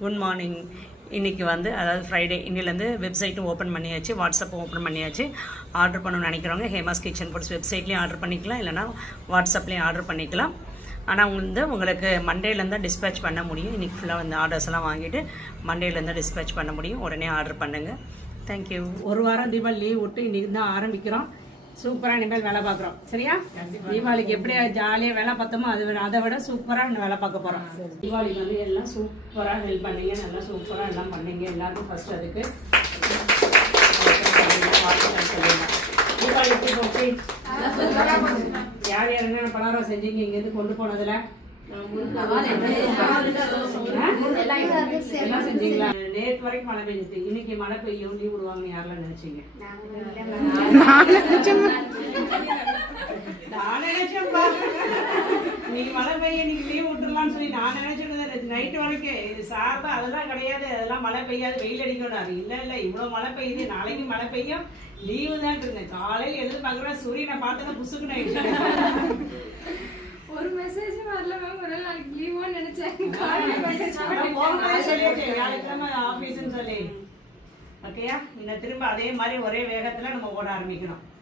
Good morning. இன்றைக்கி வந்து அதாவது ஃப்ரைடே, இன்னிலேருந்து வெப்சைட்டும் ஓப்பன் பண்ணியாச்சு, வாட்ஸ்அப்பும் ஓப்பன் பண்ணியாச்சு. ஆர்டர் பண்ணணும்னு நினைக்கிறவங்க ஹேமாஸ் கிச்சன் ஃபுட்ஸ் வெப்சைட்லேயும் ஆர்டர் பண்ணிக்கலாம், இல்லைனா வாட்ஸ்அப்லேயும் ஆர்டர் பண்ணிக்கலாம். ஆனால் வந்து உங்களுக்கு மண்டேலேருந்து தான் டிஸ்பேச் பண்ண முடியும். இன்றைக்கி ஃபுல்லாக வந்து ஆர்டர்ஸ் எல்லாம் வாங்கிட்டு மண்டேலேருந்து டிஸ்பேச் பண்ண முடியும். உடனே ஆர்டர் பண்ணுங்கள். தேங்க்யூ. ஒரு வாரம் தீபாவளி லீவ் விட்டு இன்றைக்கி தான் ஆரம்பிக்கிறோம். சூப்பராக இனிமேல் வேலை பார்க்குறோம். சரியா? தீபாவளிக்கு எப்படியா ஜாலியாக வேலை பார்த்தோமோ அதை விட சூப்பராக இன்னும் வேலை பார்க்க போகிறோம். தீபாவளிக்கு வந்து எல்லாம் சூப்பராக ஹெல்ப் பண்ணீங்க, நல்லா சூப்பராக எல்லாம் பண்ணீங்க. எல்லாருக்கும் ஃபர்ஸ்ட் அதுக்கு தீபாவளி எப்படி போச்சு? யார் யார் என்னென்ன பலகாரம் செஞ்சீங்க இங்கேருந்து கொண்டு போனதுல? எல்லாம் செஞ்சீங்களா? நேற்று வரைக்கும் மழை பெஞ்சுது, இன்னைக்கு மழை பெய்யும் லீவ் விடுவாங்க யாரெல்லாம் நினைச்சீங்க? நான் நினைச்சேன்ப்பா இன்னைக்கு மழை பெய்ய இன்னைக்கு லீவ் விட்டுருலாம்னு சொல்லி நான் நினைச்சிருந்தேன் நைட்டு வரைக்கும். இது சார்பா அதெல்லாம் கிடையாது, அதெல்லாம் மழை பெய்யாது, வெயில் அடிக்கணும். அது இல்லை இல்லை இவ்வளோ மழை பெய்யுது, நாளைக்கு மழை பெய்யும், லீவு தான் இருந்தேன். காலையில் எழுது பார்க்குறேன், சூரியனை பார்த்தா புசுக்குன்னு ஆயிடுச்சு. ஒரு மெசேஜ் வரல மேம், ஒரு நாளைக்கு லீவா நினைச்சேன். வியாழக்கிழமை ஆபீஸ்ன்னு சொல்லி ஓகேயா? இன்னும் திரும்ப அதே மாதிரி ஒரே வேகத்துல நம்ம ஓட ஆரம்பிக்கணும்.